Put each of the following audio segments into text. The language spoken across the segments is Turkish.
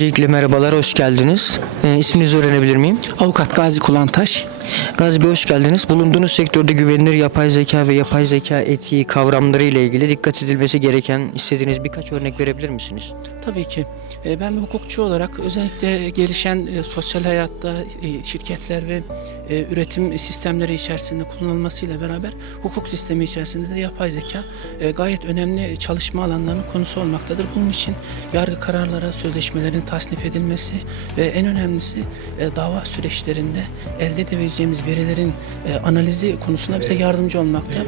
Öncelikle merhabalar, hoş geldiniz. Ee, isminizi öğrenebilir miyim? Avukat Gazi Kulantaş. Gazi Bey hoş geldiniz. Bulunduğunuz sektörde güvenilir yapay zeka ve yapay zeka etiği kavramları ile ilgili dikkat edilmesi gereken istediğiniz birkaç örnek verebilir misiniz? Tabii ki. E, Ben bir hukukçu olarak özellikle gelişen e, sosyal hayatta e, şirketler ve üretim sistemleri içerisinde kullanılmasıyla beraber hukuk sistemi içerisinde de yapay zeka gayet önemli çalışma alanlarının konusu olmaktadır. Bunun için yargı kararları, sözleşmelerin tasnif edilmesi ve en önemlisi dava süreçlerinde elde edebileceğimiz verilerin e, analizi konusunda bize yardımcı olmakta.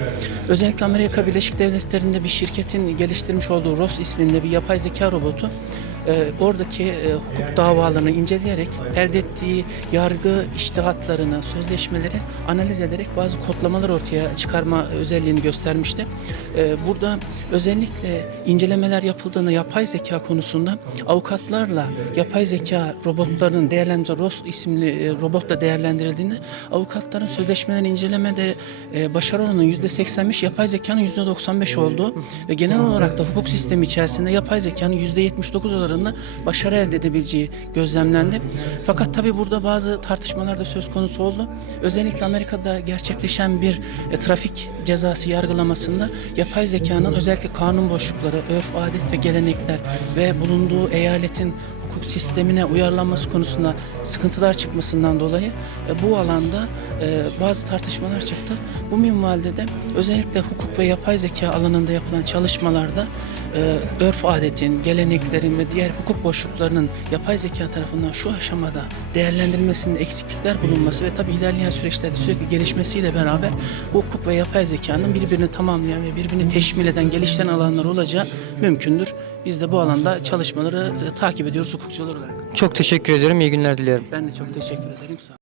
Özellikle Amerika Birleşik Devletleri'nde bir şirketin geliştirmiş olduğu ROS isminde bir yapay zeka robotu oradaki e, hukuk davalarını inceleyerek elde ettiği yargı iştihatlarını, sözleşmeleri analiz ederek bazı kodlamalar ortaya çıkarma özelliğini göstermişti. E, burada özellikle incelemeler yapıldığında yapay zeka konusunda avukatlarla yapay zeka robotlarının değerlendirilmesi, ROS isimli e, robotla değerlendirildiğinde avukatların sözleşmelerini incelemede e, başarı oranının %85, yapay zekanın %95 olduğu ve genel olarak da hukuk sistemi içerisinde yapay zekanın %79 oranında başarı elde edebileceği gözlemlendi. Fakat tabii burada bazı tartışmalar da söz konusu oldu. Özellikle Amerika'da gerçekleşen bir e, trafik cezası yargılamasında yapay zekanın özellikle kanun boşlukları, örf, adet ve gelenekler ve bulunduğu eyaletin hukuk sistemine uyarlanması konusunda sıkıntılar çıkmasından dolayı e, bu alanda e, bazı tartışmalar çıktı. Bu minvalde de özellikle hukuk ve yapay zeka alanında yapılan çalışmalarda e, örf adetin, geleneklerin ve diğer hukuk boşluklarının yapay zeka tarafından şu aşamada değerlendirilmesinde eksiklikler bulunması ve tabii ilerleyen süreçlerde sürekli gelişmesiyle beraber hukuk ve yapay zekanın birbirini tamamlayan ve birbirini teşmil eden, geliştiren alanlar olacağı mümkündür. Biz de bu alanda çalışmaları e, takip ediyoruz hukukçular olarak. Çok teşekkür ederim, iyi günler dilerim. Ben de çok teşekkür ederim. Sağ.